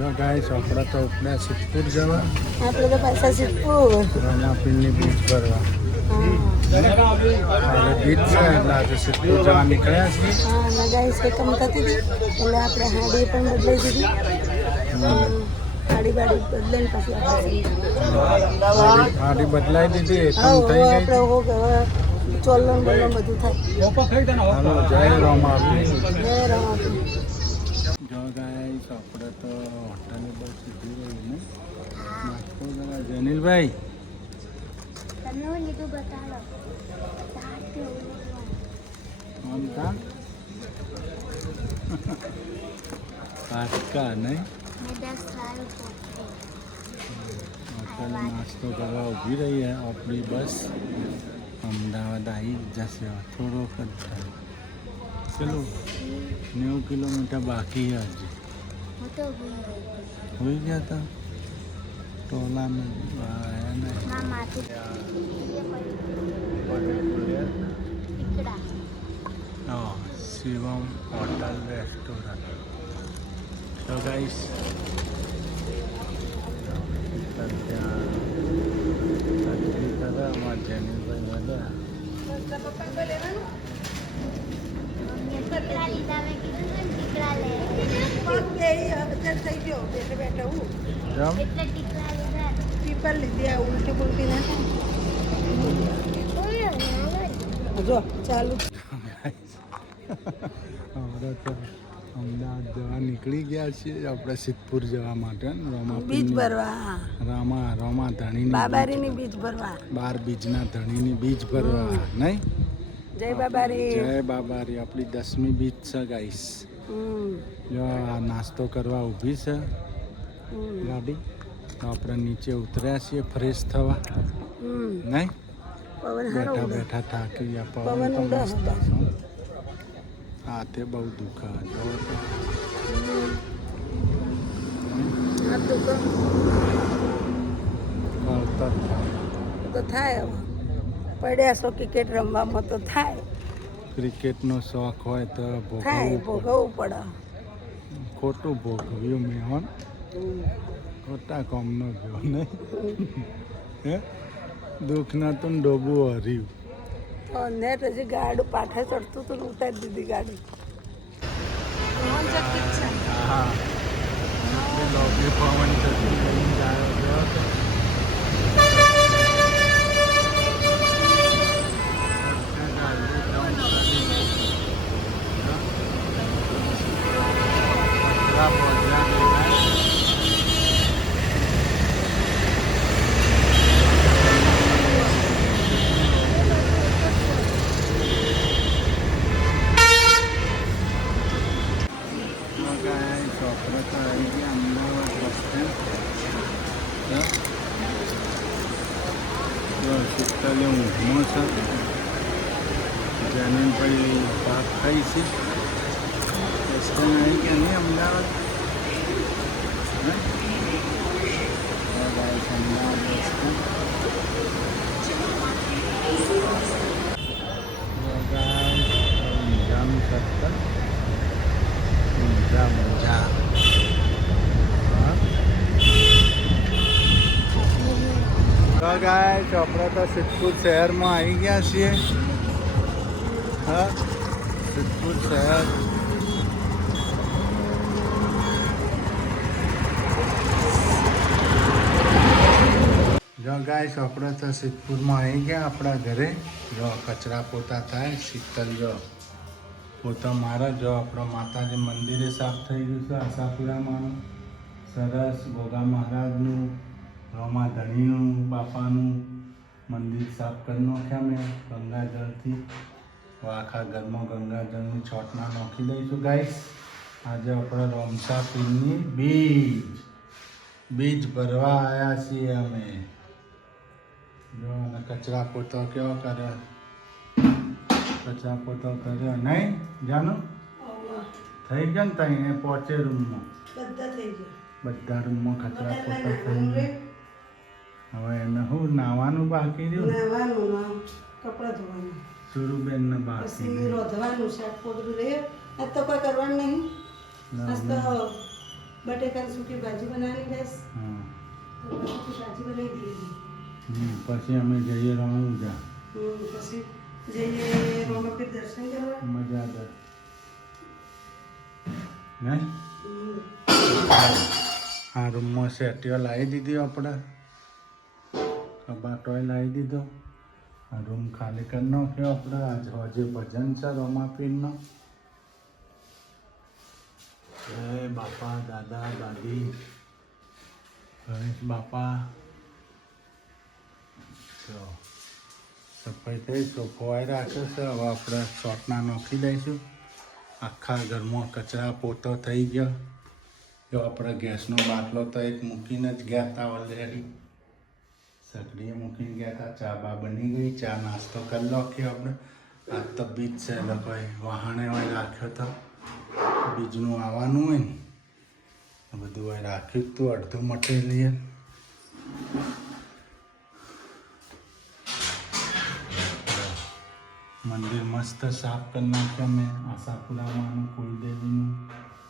જો ગાઈસ આપણે તો ઉપડા સિદ્ધપુર જવા, આપણે તો પાછા સિદ્ધપુર રામાપીરની બીચ ભરવા. કાલે બીચ છે એટલે આજે સિદ્ધપુર જવા નીકળ્યા છીએ. હા ને ગાઈસ એકમ થતી હતી એટલે આપણે હાડી પણ બદલાઈ દીધી. હાડી બાડી બદલાઈને પછી હાડી બદલાઈ દીધી, એકમ હા થઈ ગઈ. આપણે હો કે ચોલન બોલન બધું થાય. હાલો જય રામાપીર. જય રામાપીર. જો ગાઈસ આપણે તો હોટલની બસ સીધી રહી ને નાસ્તો જરા જનીલભાઈ તમે હું લીધું બતાવો. આમ કા પાસ્કા નહીં હોટલ નાસ્તો કરવા ઊભી રહી है આપણી બસ અમદાવાદ આવી જશે થોડોક જ થાય. ચલો 90 કિલોમીટર બાકી है હજી. હોઈ ગયા હતા ટોલા में आया नहीं. हाँ शिवम होटल रेस्टोरेंट. तो गाइस જો ચાલુ આપણે તો અમદાવાદ જવા નીકળી ગયા છીએ આપણે સિદ્ધપુર જવા માટે બીજ ભરવા રામા ધણીની બાબારીની બીજ ભરવા 12 બીજના ધણીની બીજ ભરવા નહીં. જય બાબારી. જય બાબારી. આપણી 10મી બીજ છે ગાઈસ. જો આ નાસ્તો કરવા ઊભી છે ગાડી તો આપણે નીચે ઉતર્યા છીએ ફ્રેશ થવા નહીં. બેઠા બેઠા થાકી ગયા. પવન તો મસ્ત છે. હા તે બહુ દુઃખ તો થાય હવે પડ્યા છો ક્રિકેટ રમવામાં તો થાય. ક્રિકેટનો શોખ હોય તો થાય ભોગવવું પડે. ખોટું ભોગવ્યું મેં હોન ખોટા કામનો ગયો નહીં. હે દુઃખના તો ડોબું હર્યું તો નેટ હજી ગાડું પાઠે ચડતું હતું ઉતારી દીધી ગાડી. હા લોબી પવન થતી લઈને ગયો હતો. શીતલે ઊંઘમાં છે. જમીનભાઈ પાક થઈ છે. રેસ્ટોરન્ટ આવી ગયા નહીં અમદાવાદ. ઊંઝાનું સત્તર ઊંઝા તો ગાઈસ આપણે તો સિદ્ધપુર શહેરમાં આવી ગયા છીએ. હા સિદ્ધપુર શહેર જો ગાઈસ આપણે તો સિદ્ધપુરમાં આવી ગયા આપણા ઘરે. જો કચરા પોતા થાય શીતલ જો પોતા મારા. જો આપણો માતાજી મંદિરે સાફ થઈ ગયું છે. આશાપુરામાં સરસ ગોગા મહારાજનું રામા ધણીનું બાપાનું મંદિર સાફ કરી નાખ્યા મેં ગંગાજળથી. આખા ઘરમાં ગંગાજળની છોટના નાખી દઈશું ગાઈસ. આજે આપણે રોમસા પીરની બીજ ભરવા આવ્યા છીએ અમે. જો અને કચરા પોતો કેવો કર્યો. કચરા પોતો કર્યો નહીં જાનું થઈ ગયો ને ત્યાં પહોંચે રૂમમાં બધા થઈ ગયા. બધા રૂમમાં કચરા પોતા થઈ ગયા. હવે એને શું નાવાનું બાકી રહ્યું. કપડાં ધોવાનું સુરુબેનને બાકી પછી રોધવાનું શાક પોતરું રહે. આજ તો કોઈ કરવાનું નહીં. આજ તો બટેકાની સૂકી ભાજી બનાવવાની ગેસ હા ભાજી બનાવી દીધી. પછી અમે જઈએ રણુજા પછી જઈએ રોમાપીર દર્શન કરવા. મજા આવે નહીં. આ રૂમમાં સેટીઓ લાવી દીધી આપણે, કબાટોય લાવી દીધો. આ રૂમ ખાલી કરી નાખ્યો આપણે. આજે હજે ભજન છે રોમાપીરનો. જય બાપા દાદા દાદી ગણેશ બાપા. તો સફાઈ થઈ, સોફો આવી રાખ્યો છે. હવે આપણે ચોકના નાખી દઈશું. આખા ઘરમાં કચરા પોતો થઈ ગયો. જો આપણે ગેસનો બાટલો તો એક મૂકીને જ ગયા હતા ઓલરેડી. સગડીએ મૂકીને ગયા હતા. ચા બા બની ગઈ. ચા નાસ્તો કરી નાખ્યો આપણે. આ તો બીજ છે લોકોએ વહાણે હોય રાખ્યો તો. બીજનું આવવાનું હોય ને બધું હોય રાખ્યું હતું. અડધું મટીરિયલ મંદિર મસ્ત સાફ કરી નાખ્યા મેં. આશાપુરામાનું, કુલદેવીનું,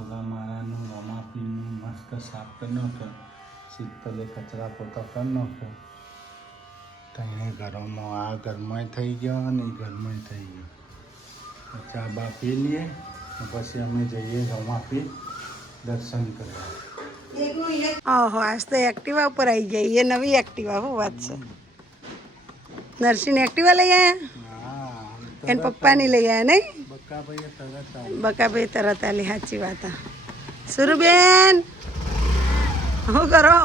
ઓગા મારાનું, રોમાપીરનું મસ્ત સાફ કરી નાખ્યો. શીતલે કચરા પોતા કરી નાખ્યો. ત્યાં ઘરોમાં આ ઘરમાં થઈ ગયો અને એ ઘરમાં થઈ ગયો. ચા બા પી લઈએ પછી અમે જઈએ રોમાપીર દર્શન કરવા. ઓહો, આજ તો એક્ટિવા ઉપર આવી જાય. એ નવી એક્ટિવા, શું વાત છે. નરસિંહ એક્ટિવા લઈ આવ્યા, એને પપ્પાની લઈ આવ્યા નહીં. બકાભાઈ તરત આલી, સાચી વાત. સુરુબેન શું કરો?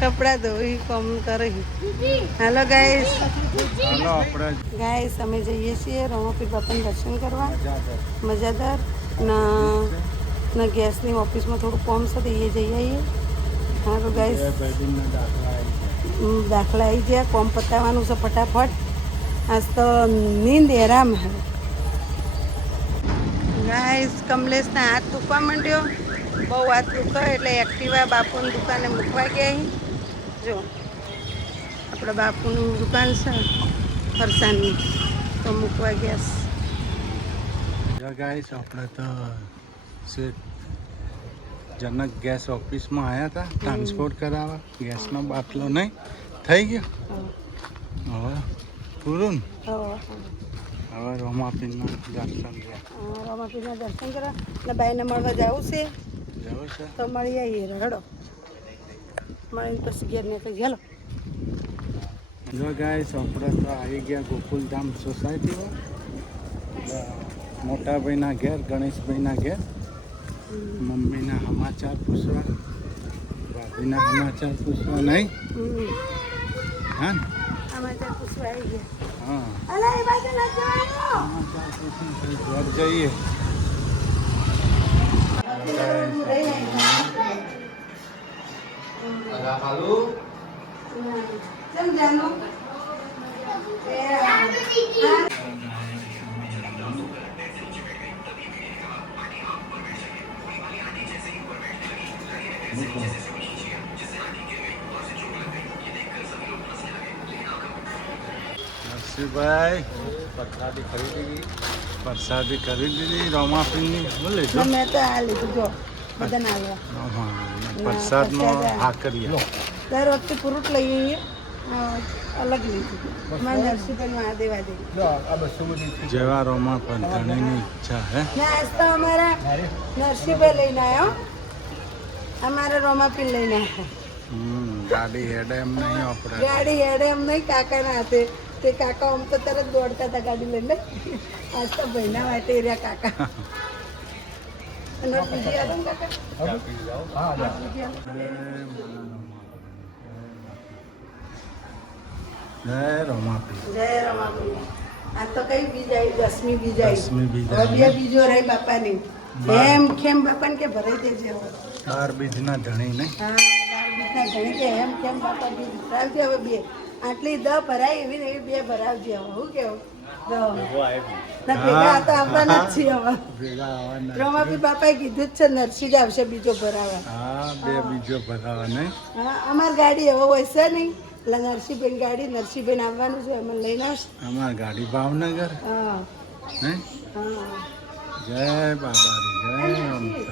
કપડા ધોઈ કોમ કરે. હેલો ગાઈસ, ગાઈસ અમે જઈએ છીએ રોમાપીર બાપાને દર્શન કરવા. મજાદાર ના ગેસની ઓફિસમાં થોડું કોમ છે તો એ જઈ આવીએ. સારું ગાઈસ, દાખલા આવી ગયા. કોમ પતાવવાનું છે ફટાફટ. આજ તો નીંદ હેરામ હે. ગાઈસ કમલેશના હાથ દુખવા માંડ્યો. બહુ હાથ દુખે એટલે એક્ટિવા બાપુની દુકાને મૂકવા ગયા. જો આપણા બાપુની દુકાન છે ફરસાણની, તો મૂકવા ગયા. ગાઈસ આપણે તો જનક ગેસ ઓફિસમાં આવ્યા હતા ટ્રાન્સપોર્ટ કરાવવા. ગેસનો બાટલો નહીં થઈ ગયો. હવે પૂરું ને હવે રોમાપીરના દર્શન ગયા. રોમાપીરના દર્શન કરવા ને બાઈને મળવા જવું છે. જવું છે તો મળી આવીએ. રડો મળીને પછી ઘેર નીકળી ગયેલો. જો ગાઈસ આપણે તો આવી ગયા ગોકુલધામ સોસાયટીમાં. મોટા ભાઈના ઘેર, ગણેશભાઈના ઘેર. મમ્મીના સમાચાર પૂછવા, ભાભીના સમાચાર પૂછવા. નહીં હા ને? સમાચાર પૂછવા આવી ગયા. હા, અલા એ બાજુ ના જવાનું. સમાચાર પૂછીને ઘર જઈએ. સમજાનું નરસિંહભાઈ પ્રસાદી કરી દીધી રોમાપીરની. શું લીધું? મેં તો આ લીધું. જો બધાને આવ્યા પ્રસાદમાં આ કરીએ. દર વખતે ફ્રૂટ લઈએ, અલગ લીધું. મારા નરસિંહભાઈ મહાદેવ આદે. જેવા રોમા પણ ધણીની ઈચ્છા હે. ના આજ તો અમારા નરસિંહભાઈ લઈને આવ્યો, અમારા રોમાપીર લઈને આવ્યા. ગાડી હેડે એમ નહીં આપણે. ગાડી હેડે એમ નહીં, કાકાના હાથે. તે કાકા આમ તો તરત દોડતા હતા ગાડી લઈને. આજ તો ભાઈના વાટે રહ્યા કાકા. અને બીજી આદમ કાકા જય રોમાપીર. જય રમાપીર. આ તો કઈ બીજ આવી? 10મી બીજ આવી. 10મી બીજ હવે બે બીજો રહી બાપાની. એમ કેમ બાપાને કે ભરાઈ દેજે હવે. 12 બીજના ધણી નહીં. હા, 12 બીજના ઘણી કે એમ કેમ બાપા બીજ ભરાવજે હવે બે. આટલી દ ભરાય એવી ને એવી બે ભરાવજે હવે. શું કેવું? ના ભેગા તો આવવાના જ છીએ હવે. ભેગા આવવાના. રમાપીર બાપાએ કીધું જ છે નરસિંહ જ આવશે બીજો ભરાવા. હા, બે બીજો ભરાવા નહીં. હા, અમારી ગાડી હવે હોય છે નહીં. એટલે નરસિંહબેન ગાડી, નરસિંહબેન આવવાનું છે, અમે લઈને આવશે. અમારી ગાડી ભાવનગર હા નહીં. હા. જય બાબારી, જય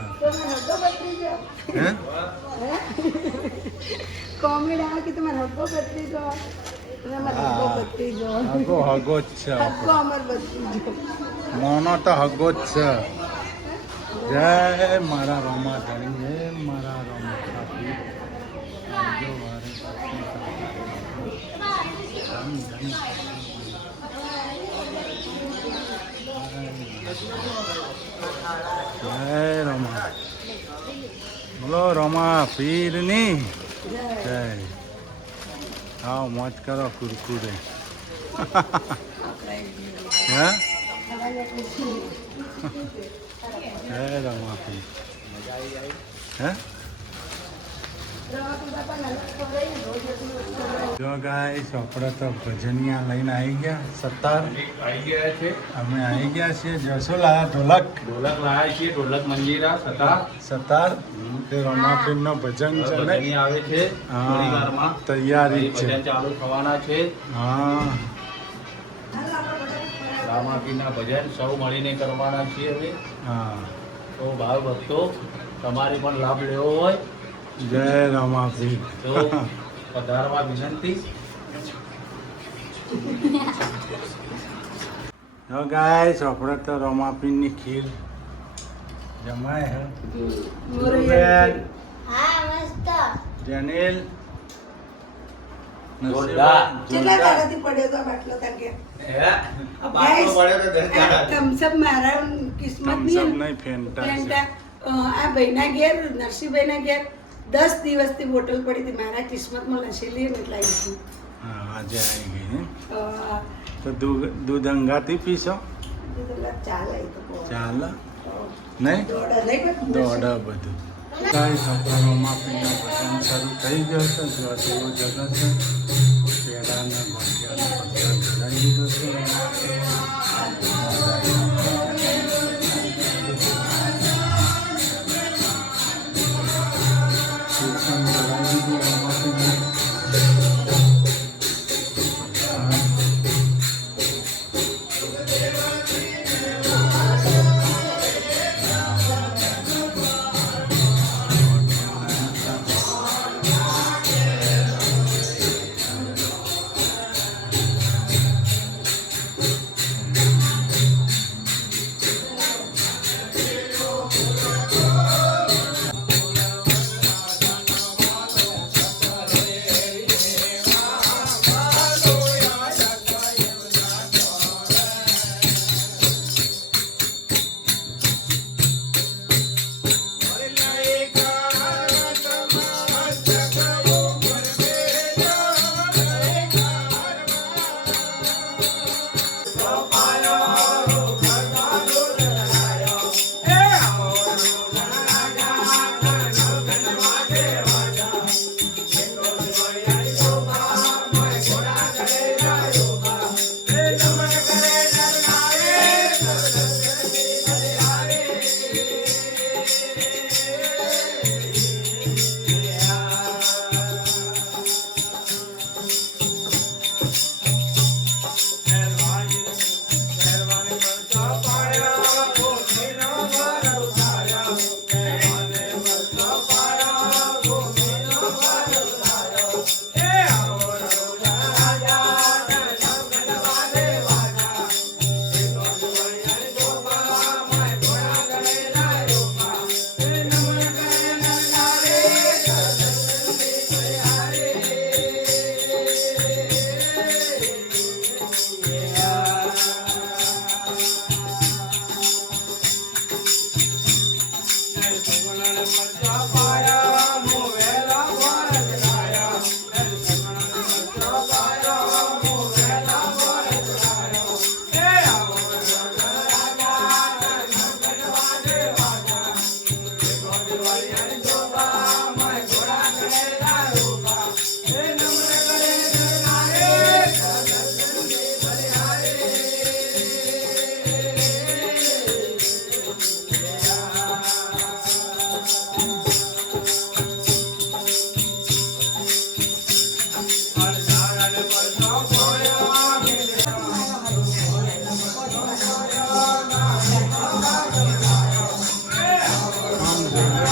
હે કોમેડી આવે કે તમારે હગ્ગો ભત્રીજો તમારે હગ્ગો ભત્રીજો હગો હગો જ છે હગ્ગો અમર ભત્રીજો મોનો તો હગો જ છે જય મારા રોમા ધણી જય મારા રોમા કાપી આવજો વારે જય રમા બોલો રમા પીરની જય આવો મોજ કરો કુરકુરે હે જય રમા પીર હે જો ગાઈસ આપણે તો ભજનિયા લઈને આવી ગયા 17 આવી ગયા છે અમે આવી ગયા છીએ જશો લાયા ઢોલક ઢોલક લાયા છીએ ઢોલક મંજીરા છતાં 17 તે રમાપીરનો ભજન છે ને ભજની આવે છે હા પરિવારમાં તૈયારી જ ભજન છે ચાલુ થવાના છે હા રામાપીરના ભજન સૌ મળીને કરવાના છીએ અમે હા તો ભાવ ભક્તો તમારે પણ લાભ લેવો હોય જય રમાપીર તો પધારવા વિનંતી જો ગાઈસ આપણે તો રમાપીરની ખીર જમાય હે ધ્રુવેલ જનીલ જોરદાર. કેટલા દાડાથી પડ્યો તો આ બાટલો તાકે થમ્સઅપ મારા કિસ્મત થમ્સઅપ નહીં નહીં ફેન્ટા છે. ફેન્ટા આ ભાઈના ઘેર નરસિંહભાઈના ઘેર 10 દિવસથી બોટલ પડી હતી મારા કિસ્મતમાં લસેલી એટલે આવી હતી હા આજે આવી ગઈ ને અ, તો દૂધ અંગાથી પીશો ચાલે એ તો બહુ. ચાલ નહીં દોડા નહીં પણ દોડ બધું ગાઈસ આપણા રમાપીરના ભજન શરૂ થઈ ગયો છે જો તેવો જગત છે પેડાના ભંડિયાનો પત્તા ચડાવી દીધો છે શિક્ષણ ચડાવી દીધું રમાપીરને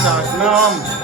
શાસનમ